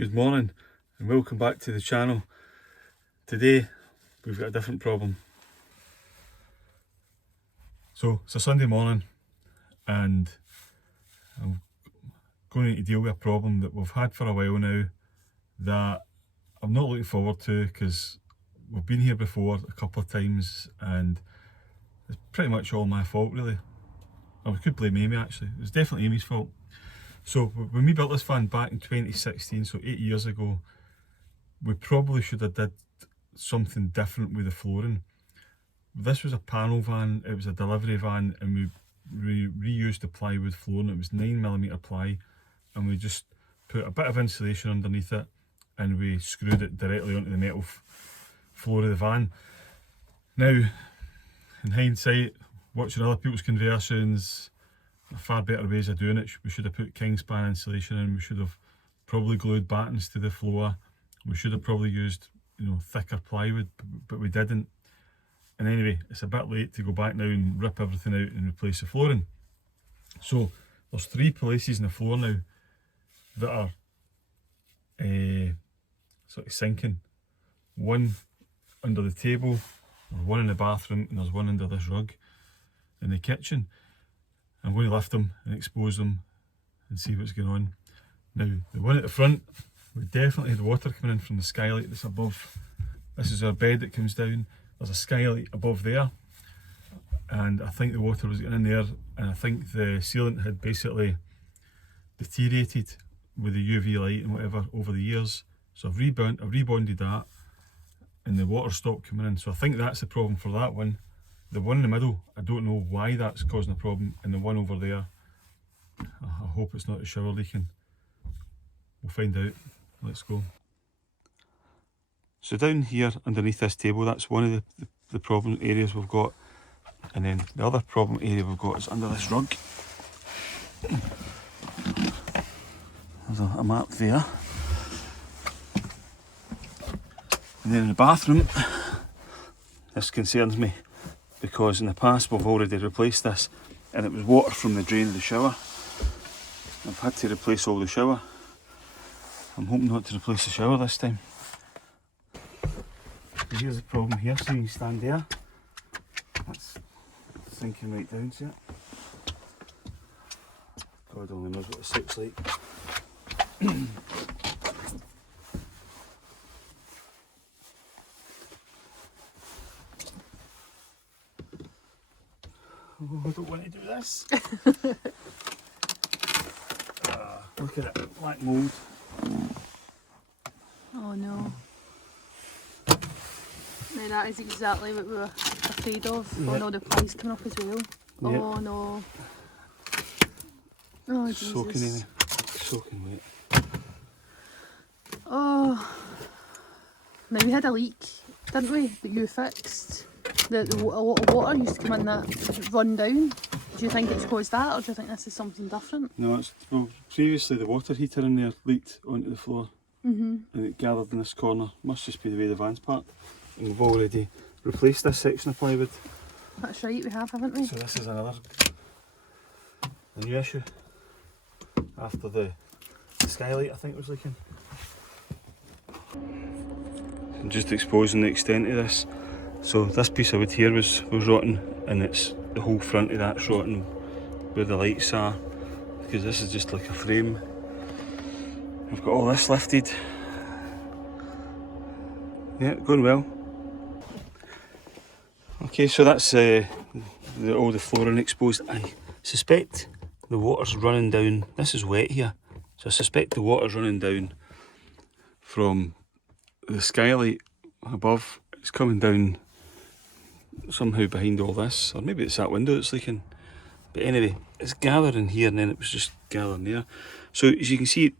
Good morning and welcome back to the channel. Today we've got a different problem. So it's a Sunday morning and I'm going to deal with a problem that we've had for a while now that I'm not looking forward to, because we've been here before a couple of times and it's pretty much all my fault really. I could blame Amy actually, it was definitely Amy's fault. So when we built this van back in 2016, so 8 years ago, we probably should have did something different with the flooring. This was a panel van, it was a delivery van, and we reused the plywood flooring. It was 9mm ply, and we just put a bit of insulation underneath it and we screwed it directly onto the metal floor of the van. Now, in hindsight, watching other people's conversions, far better ways of doing it. We should have put Kingspan insulation in, we should have probably glued battens to the floor, we should have probably used, thicker plywood, but we didn't. And anyway, it's a bit late to go back now and rip everything out and replace the flooring. So there's 3 places in the floor now that are sort of sinking. One under the table, there's one in the bathroom, and there's one under this rug in the kitchen. I'm going to lift them and expose them and see what's going on. Now, the one at the front, we definitely had water coming in from the skylight that's above. This is our bed that comes down. There's a skylight above there, and I think the water was getting in there, and I think the sealant had basically deteriorated with the UV light and whatever over the years. So I've rebonded that, and the water stopped coming in. So I think that's the problem for that one. The one in the middle, I don't know why that's causing a problem, and the one over there, I hope it's not the shower leaking. We'll find out. Let's go. So down here underneath this table, that's one of the problem areas we've got, and then the other problem area we've got is under this rug. There's a map there. And then in the bathroom, this concerns me, because in the past we've already replaced this and it was water from the drain of the shower. I've had to replace all the shower. I'm hoping not to replace the shower this time. Here's the problem here, so you stand there, that's sinking right down to it. God only knows what the soup's like. Oh, I don't want to do this. Look at it, black mould. Oh no. No, that is exactly what we were afraid of. Yep. Oh no, the ply's coming up as well. Yep. Oh no. Oh Jesus. Soaking in it. Soaking wet. Oh. Now we had a leak, didn't we, that you fixed? A lot of water used to come in that run down. Do you think it's caused that, or do you think this is something different? No, previously the water heater in there leaked onto the floor, and it gathered in this corner. Must just be the way the van's parked. And we've already replaced this section of plywood. That's right, we have, haven't we? So this is a new issue after the skylight, I think, was leaking. I'm just exposing the extent of this. So this piece of wood here was rotten, and it's the whole front of that's rotten where the lights are, because this is just like a frame. We've got all this lifted. Yeah, going well. Okay, so that's all the flooring exposed. I suspect the water's running down. This is wet here, so I suspect the water's running down from the skylight above. It's coming down somehow behind all this, or maybe it's that window that's leaking. But anyway, it's gathering here and then it was just gathering there. So as you can see,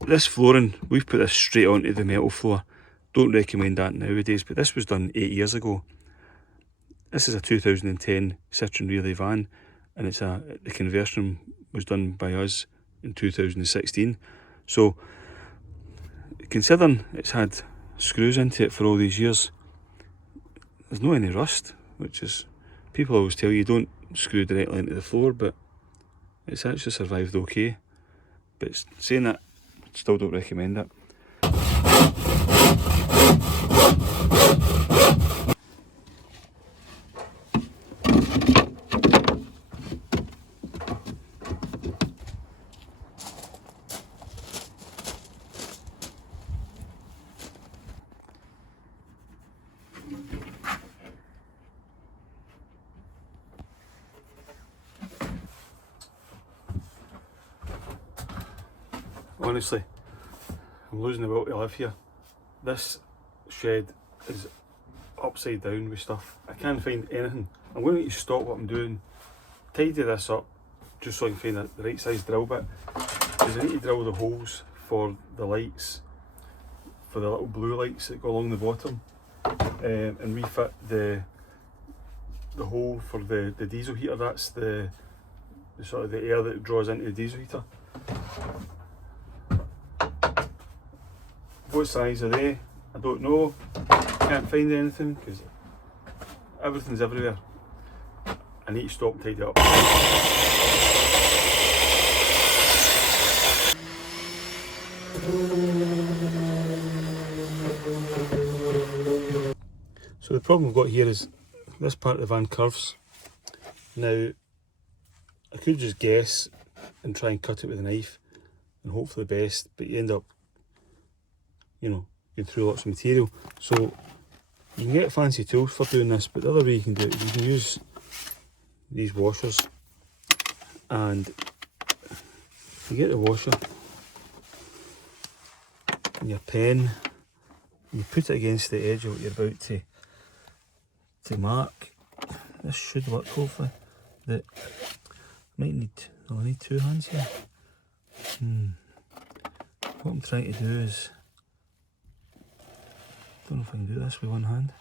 this flooring, we've put this straight onto the metal floor. Don't recommend that nowadays, but this was done 8 years ago. This is a 2010 Citroen Relay van, and the conversion was done by us in 2016. So considering it's had screws into it for all these years, there's no any rust, which is, people always tell you don't screw directly into the floor, but it's actually survived okay. But saying that, still don't recommend it. Honestly, I'm losing the will to live here. This shed is upside down with stuff. I can't find anything. I'm going to need to stop what I'm doing, tidy this up, just so I can find the right size drill bit. Because I need to drill the holes for the lights, for the little blue lights that go along the bottom, and refit the hole for the diesel heater. That's the sort of the air that draws into the diesel heater. What size are they? I don't know. Can't find anything because everything's everywhere. I need to stop and tidy it up. So the problem we've got here is this part of the van curves. Now I could just guess and try and cut it with a knife and hope for the best, but you end up, you know, going through lots of material. So you can get fancy tools for doing this, but the other way you can do it, you can use these washers, and you get the washer and your pen, and you put it against the edge of what you're about to mark. This should work hopefully. That might need, oh, I need two hands here. What I'm trying to do is, don't know if I can do this with one hand.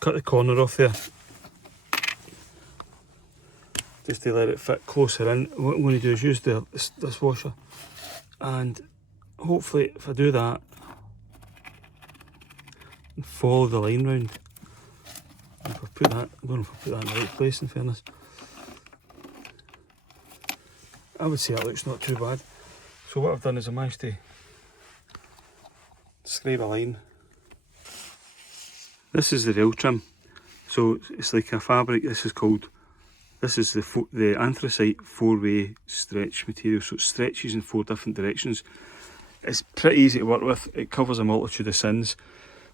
Cut the corner off there, just to let it fit closer in. What I'm going to do is use this washer, and hopefully if I do that, and follow the line round. If I put that, I don't know if I put that in the right place in fairness. I would say that looks not too bad. So what I've done is I managed to scrape a line. This is the rail trim, so it's like a fabric. This is the anthracite 4-way stretch material, so it stretches in 4 different directions. It's pretty easy to work with. It covers a multitude of sins.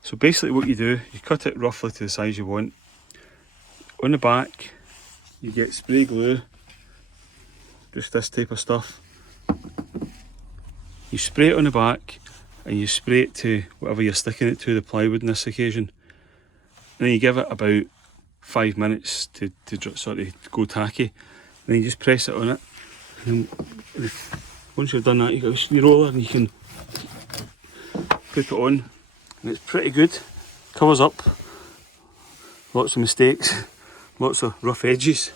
So basically what you do, you cut it roughly to the size you want. On the back you get spray glue, just this type of stuff. You spray it on the back and you spray it to whatever you're sticking it to, the plywood in this occasion. And then you give it about 5 minutes to sort of go tacky. And then you just press it on it. And once you've done that, you got your roller and you can put it on. And it's pretty good. Covers up lots of mistakes, lots of rough edges.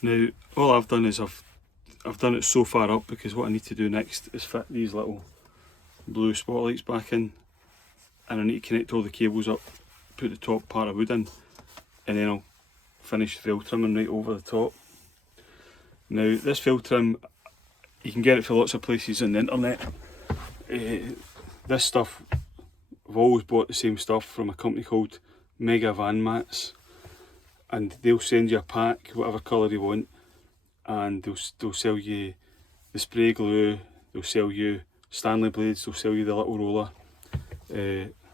Now all I've done is I've done it so far up, because what I need to do next is fit these little blue spotlights back in, and I need to connect all the cables up, put the top part of wood in, and then I'll finish the fill trimming right over the top. Now this fill trim, you can get it for lots of places on the internet. This stuff, I've always bought the same stuff from a company called Mega Van Mats, and they'll send you a pack, whatever colour you want, and they'll sell you the spray glue, they'll sell you Stanley blades, they'll sell you the little roller.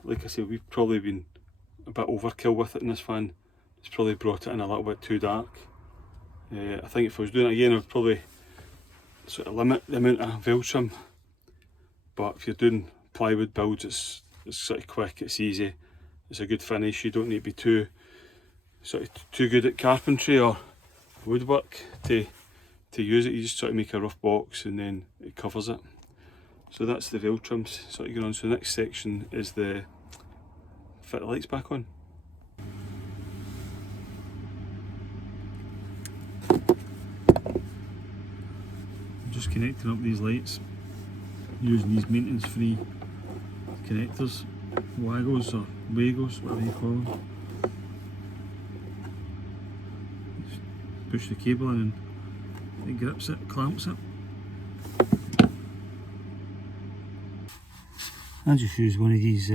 Like I said, we've probably been a bit overkill with it in this van. It's probably brought it in a little bit too dark. I think if I was doing it again, I would probably sort of limit the amount of veil trim. But if you're doing plywood builds, it's sort of quick, it's easy, it's a good finish. You don't need to be too good at carpentry or woodwork to use it. You just sort of make a rough box and then it covers it. So that's the veil trims sort of going on. So the next section is the fit the lights back on. I'm just connecting up these lights using these maintenance free connectors, Wagos or Wagos, whatever you call them. push the cable in and it grips it, clamps it. I just use one of these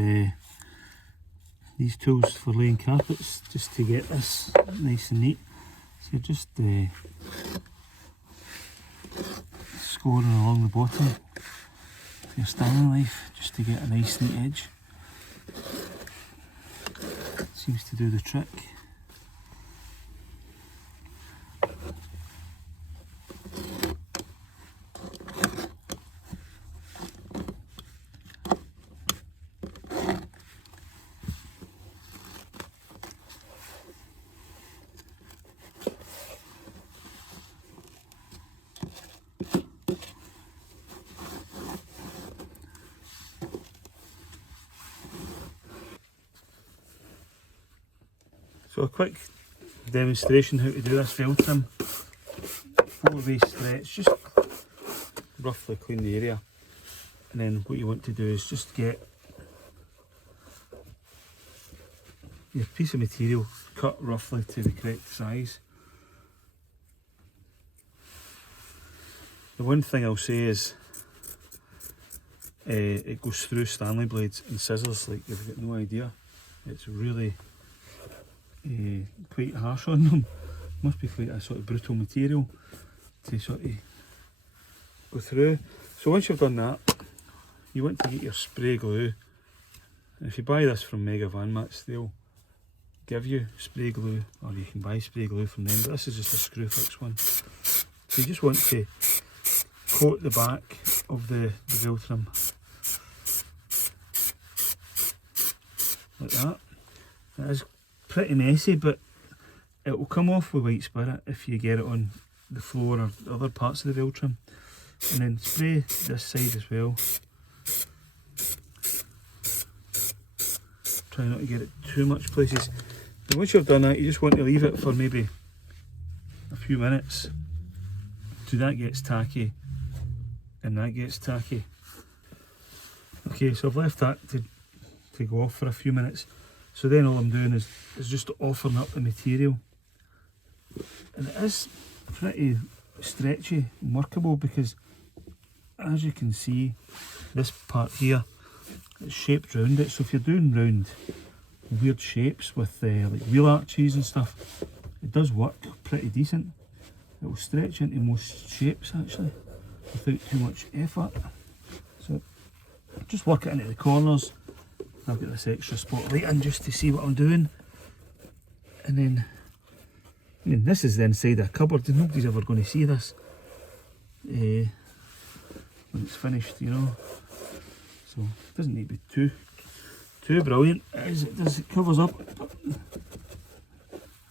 tools for laying carpets just to get this nice and neat. So just scoring along the bottom of your standing life just to get a nice neat edge. Seems to do the trick. So a quick demonstration how to do this fell trim. 4-way stretch, just roughly clean the area, and then what you want to do is just get your piece of material cut roughly to the correct size. The one thing I'll say is it goes through Stanley blades and scissors like you've got no idea. It's really quite harsh on them. Must be quite a sort of brutal material to sort of go through. So once you've done that, you want to get your spray glue. And if you buy this from Mega Van Mats, they'll give you spray glue, or you can buy spray glue from them, but this is just a screw fix one. So you just want to coat the back of the wheel trim like that. It is pretty messy, but it will come off with white spirit if you get it on the floor or other parts of the wheel trim. And then spray this side as well. Try not to get it too much places. And once you've done that, you just want to leave it for maybe a few minutes till that gets tacky and that gets tacky. Okay, so I've left that to go off for a few minutes. So then all I'm doing is just offering up the material. And it is pretty stretchy and workable because, as you can see, this part here, it's shaped round it. So if you're doing round weird shapes with like wheel arches and stuff, it does work pretty decent. It will stretch into most shapes actually without too much effort. So just work it into the corners. I've got this extra spotlight in just to see what I'm doing. And then, I mean, this is the inside of a cupboard and nobody's ever going to see this when it's finished, you know. So it doesn't need to be too brilliant. It covers up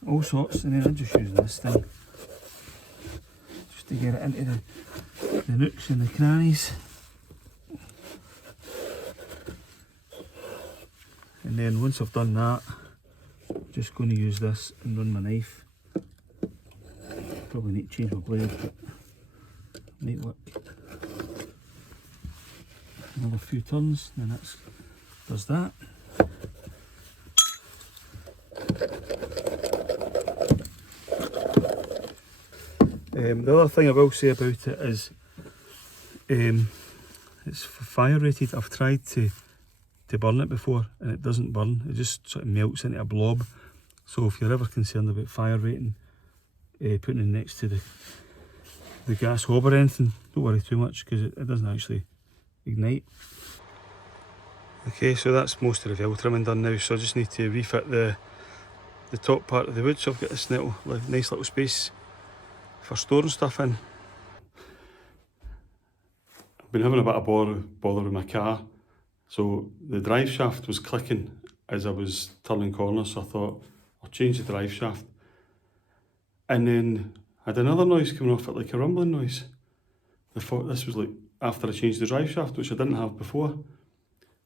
all sorts, and then I'm just using this thing just to get it into the nooks and the crannies. And then once I've done that, I'm just going to use this and run my knife. Probably need to change my blade, but it might work. Another few turns, and then that does that. The other thing I will say about it is it's fire rated. I've tried to burn it before and it doesn't burn, it just sort of melts into a blob. So if you're ever concerned about fire rating, putting it next to the gas hob or anything, don't worry too much because it doesn't actually ignite. Okay, so that's most of the wheel trimming done now, so I just need to refit the top part of the wood. So I've got this nice little space for storing stuff in. I've been having a bit of bother with my car. So the drive shaft was clicking as I was turning corners, so I thought I'll change the drive shaft. And then I had another noise coming off it, like a rumbling noise. I thought this was like after I changed the drive shaft, which I didn't have before.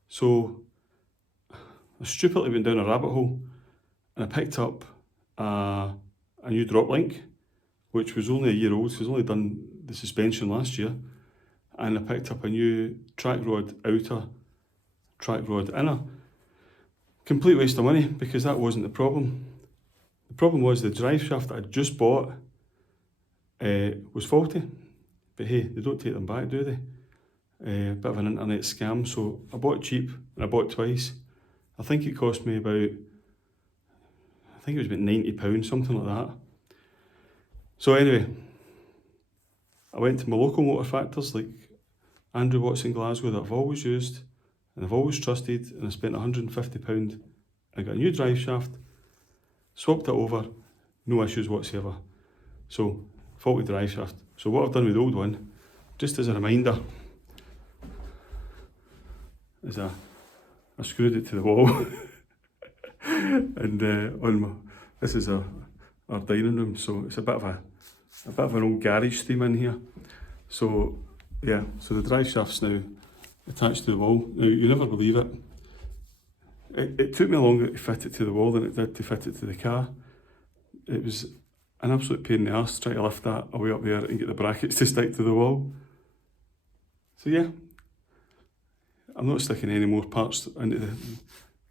So I stupidly went down a rabbit hole and I picked up a new drop link, which was only a year old, so I was only done the suspension last year. And I picked up a new track rod outer, track rod inner. Complete waste of money because that wasn't the problem. The problem was the drive shaft that I'd just bought was faulty. But hey, they don't take them back, do they? Bit of an internet scam, so I bought it cheap and I bought it twice. I think it cost me about, I think it was about £90, something like that. So anyway, I went to my local motor factors like Andrew Watts in Glasgow that I've always used and I've always trusted, and I spent £150. I got a new drive shaft, swapped it over, no issues whatsoever. So, faulty drive shaft. So what I've done with the old one, just as a reminder, is I screwed it to the wall. And this is our dining room, so it's a bit of an old garage theme in here. So yeah, so the drive shaft's now attached to the wall. Now you never believe it. It took me longer to fit it to the wall than it did to fit it to the car. It was an absolute pain in the arse trying to lift that away up there and get the brackets to stick to the wall. So yeah, I'm not sticking any more parts into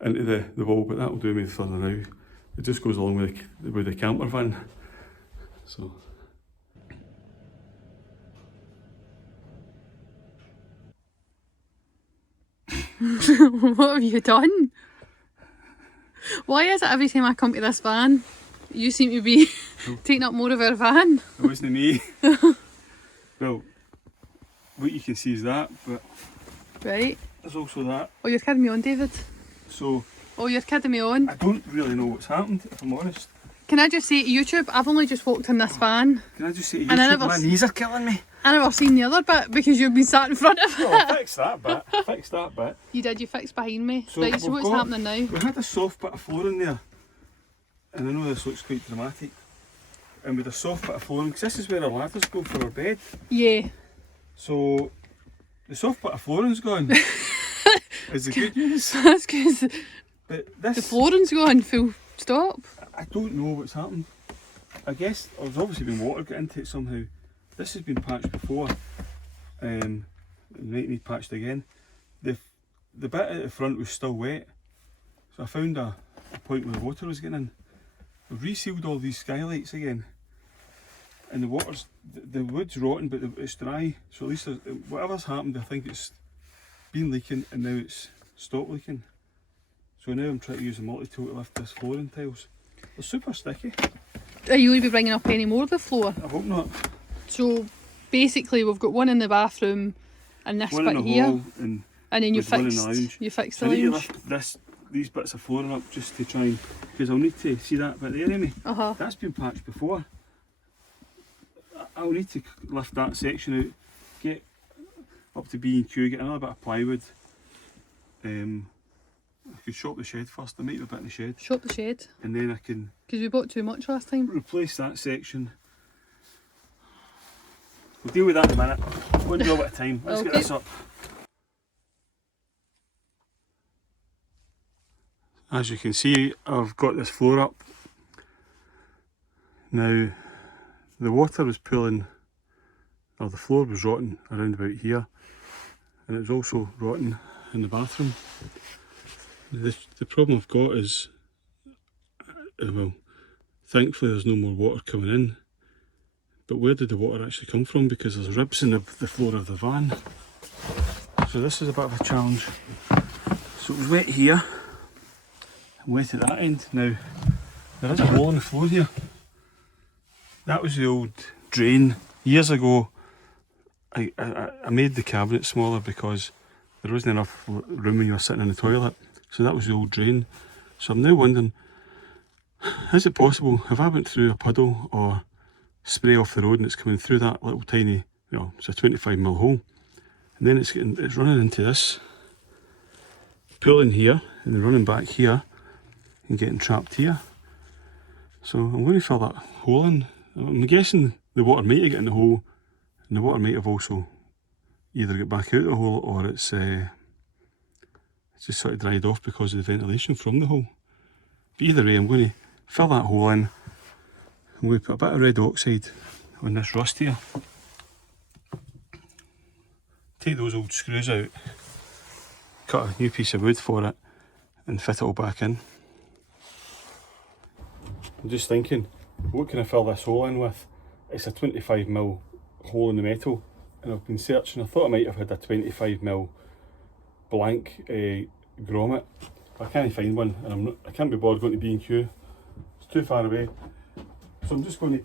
the wall, but that'll do me for now. It just goes along with the camper van. So. What have you done? Why is it every time I come to this van, you seem to be taking up more of our van? It wasn't me. Well, what you can see is that, but right. There's also that. Oh, you're kidding me on, David. So. Oh, you're kidding me on. I don't really know what's happened, if I'm honest. Can I just say to YouTube, I've only just walked in this van. Can I just say to YouTube, my knees are killing me. I never seen the other bit because you've been sat in front of it. Oh, fix that bit. Fix that bit. You did, you fixed behind me. So right, so what's happening now? We had a soft bit of flooring there. And I know this looks quite dramatic. And with a soft bit of flooring, because this is where our ladders go for our bed. Yeah. So, the soft bit of flooring's gone. Is the good news. That's because the flooring's gone full stop. I don't know what's happened. I guess there's obviously been water get into it somehow. This has been patched before. It might need patched again. The bit at the front was still wet. So I found a point where the water was getting in. I've resealed all these skylights again. And the water's, the wood's rotten, but it's dry. So at least whatever's happened, I think it's been leaking and now it's stopped leaking. So now I'm trying to use a multi-tool to lift this flooring tiles. They're super sticky. Are you going to be bringing up any more of the floor? I hope not. So basically we've got one in the bathroom and this one bit in the here. hall and then you fixed the I need to lounge. lift these bits of flooring up just to try and, because I'll need to see that bit there, Amy. That's been patched before. I'll need to lift that section out, get up to B&Q, get another bit of plywood. I could shop the shed first. There might be a bit in the shed. Shop the shed. And then I can, because we bought too much last time. Replace that section. We'll deal with that in a minute. One job at a time. Let's get this up. As you can see, I've got this floor up. Now, the water was pooling, or the floor was rotten around about here, and it was also rotten in the bathroom. The problem I've got is, well, thankfully there's no more water coming in, but where did the water actually come from? Because there's ribs in the floor of the van. So this is a bit of a challenge. So it was wet here, and wet at that end. Now, there is a hole in the floor here. That was the old drain. Years ago, I made the cabinet smaller because there wasn't enough room when you were sitting in the toilet. So that was the old drain. So I'm now wondering, is it possible, have I went through a puddle or spray off the road and it's coming through that little tiny, you know, it's a 25mm hole. And then it's running into this, pulling here and then running back here and getting trapped here. So I'm going to fill that hole in. I'm guessing the water might have got in the hole, and the water might have also either got back out the hole or it's just sort of dried off because of the ventilation from the hole. But either way, I'm going to fill that hole in. I'm going to put a bit of red oxide on this rust here. Take those old screws out, cut a new piece of wood for it and fit it all back in. I'm just thinking, what can I fill this hole in with? it's a 25mm hole in the metal, and I've been searching. I thought I might have had a 25mm blank grommet. I can't find one, and I can't be bothered going to B&Q. It's too far away. So I'm just going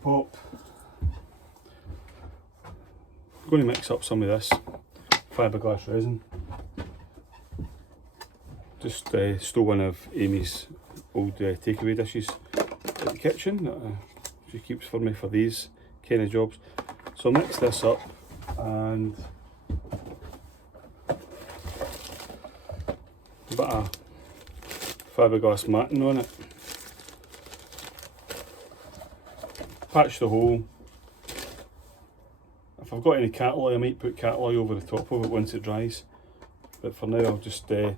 to mix up some of this fiberglass resin. Just stole one of Amy's old takeaway dishes at the kitchen that she keeps for me for these kind of jobs. So I'll mix this up and a bit of fiberglass matting on it. Patch the hole. If I've got any cat oil, I might put cat oil over the top of it once it dries. But for now, I'll just fill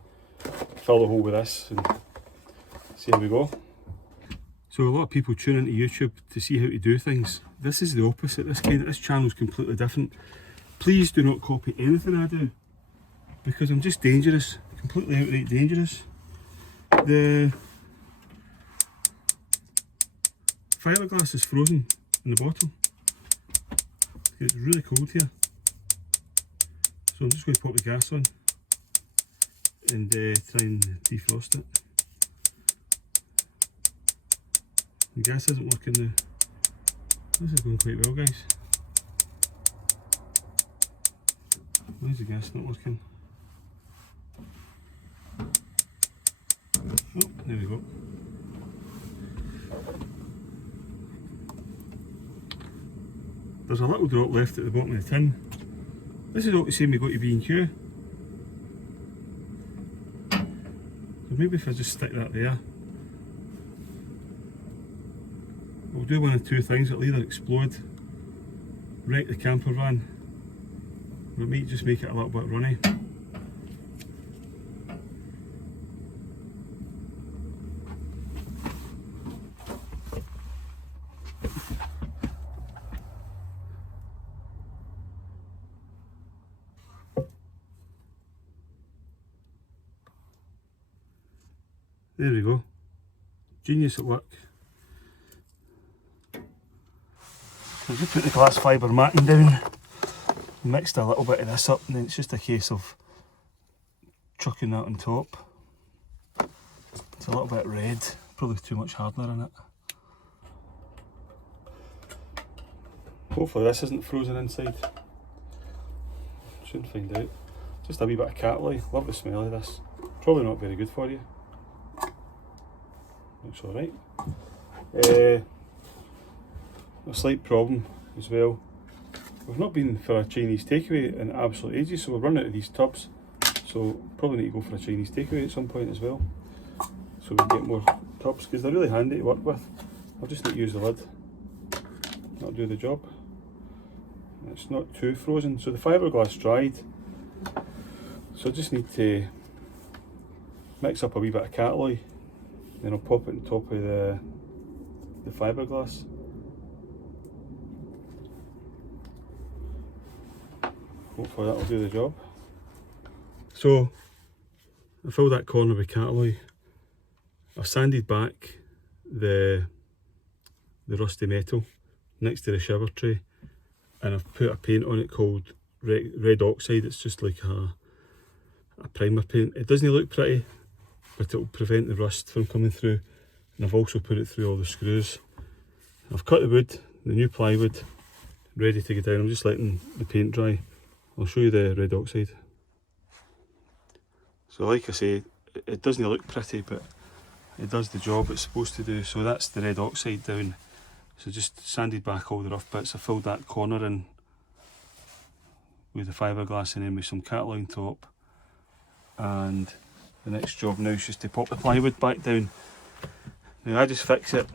the hole with this and see how we go. So a lot of people tune into YouTube to see how to do things. This is the opposite. This channel is completely different. Please do not copy anything I do, because I'm just dangerous, completely outright dangerous. The fiberglass is frozen in the bottom. It's really cold here, so I'm just going to pop the gas on and try and defrost it. The gas isn't working now. This is going quite well, guys. Why is the gas not working? Oh, there we go. There's a little drop left at the bottom of the tin. This is all the same we go to B&Q. So maybe if I just stick that there, we'll do one of two things. It'll either explode, wreck the camper van, or it might just make it a little bit runny. There we go. Genius at work. So I've just put the glass fibre matting down, mixed a little bit of this up, and then it's just a case of chucking that on top. It's a little bit red, probably too much hardener in it. Hopefully this isn't frozen inside. Shouldn't find out. Just a wee bit of cat oil. Love the smell of this. Probably not very good for you. Looks alright. A slight problem as well. We've not been for a Chinese takeaway in absolute ages, so we're running out of these tubs. So probably need to go for a Chinese takeaway at some point as well, so we can get more tubs, because they're really handy to work with. I'll just need to use the lid. That'll do the job. It's not too frozen, so the fiberglass dried. So I just need to mix up a wee bit of cat oil. Then I'll pop it on top of the fiberglass. Hopefully that'll do the job. So I filled that corner with cat oil. I've sanded back the rusty metal next to the shower tray, and I've put a paint on it called red oxide. It's just like a primer paint. It doesn't look pretty, but it will prevent the rust from coming through. And I've also put it through all the screws. I've cut the wood, the new plywood, ready to go down. I'm just letting the paint dry. I'll show you the red oxide. So like I say, it doesn't look pretty, but it does the job it's supposed to do. So that's the red oxide down. So just sanded back all the rough bits. I filled that corner in with the fiberglass and then with some cat oil on top. And the next job now is just to pop the plywood back down. Now I just fix it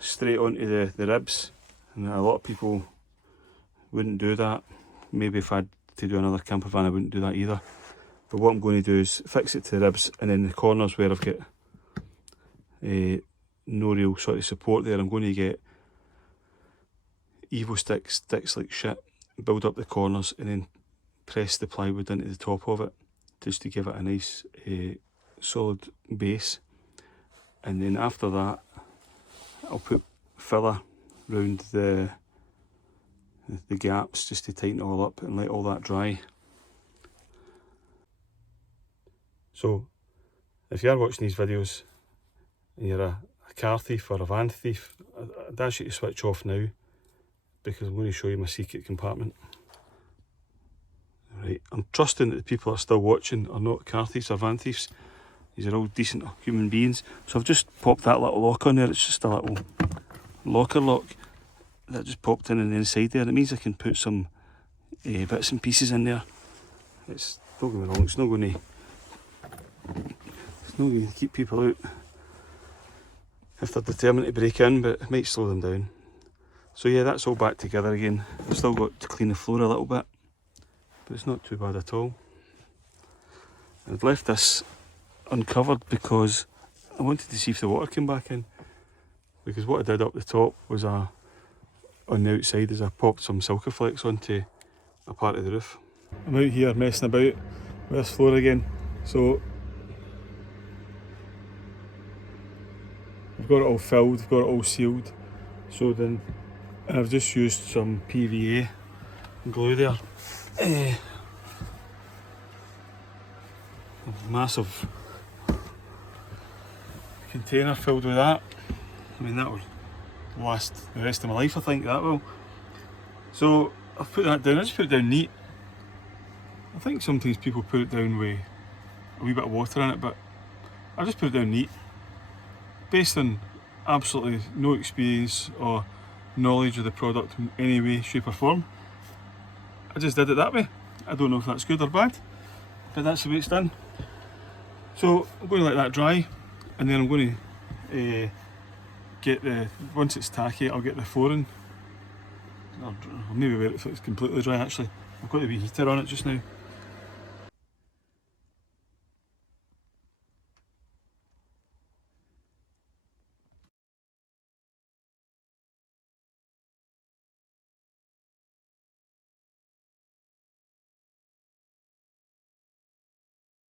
straight onto the ribs, and a lot of people wouldn't do that. Maybe if I had to do another camper van I wouldn't do that either. But what I'm going to do is fix it to the ribs, and then the corners where I've got no real sort of support there, I'm going to get Evo sticks like shit, build up the corners and then press the plywood into the top of it, just to give it a nice solid base. And then after that I'll put filler round the the gaps just to tighten it all up and let all that dry. So if you are watching these videos and you're a car thief or a van thief, I'd ask you to switch off now, because I'm going to show you my secret compartment. Right, I'm trusting that the people that are still watching are not car thieves or van thieves. These are all decent human beings. So I've just popped that little lock on there. It's just a little locker lock that just popped in on the inside there. It means I can put some bits and pieces in there. It's, don't get me wrong, it's not going to keep people out if they're determined to break in, but it might slow them down. So yeah, that's all back together again. I've still got to clean the floor a little bit, but it's not too bad at all. I've left this uncovered because I wanted to see if the water came back in, because what I did up the top was on the outside is I popped some Silkaflex onto a part of the roof. I'm out here messing about with this floor again, so I've got it all filled, I've got it all sealed. So then I've just used some PVA glue there. A massive container filled with that. I mean, that will last the rest of my life, I think that will. So I've put that down. I just put it down neat. I think sometimes people put it down with a wee bit of water in it, but I just put it down neat, based on absolutely no experience or knowledge of the product in any way, shape or form. I just did it that way. I don't know if that's good or bad, but that's the way it's done. So I'm going to let that dry, and then I'm going to get once it's tacky, I'll get the flooring. I'll maybe wear it if it's completely dry actually. I've got the wee heater on it just now.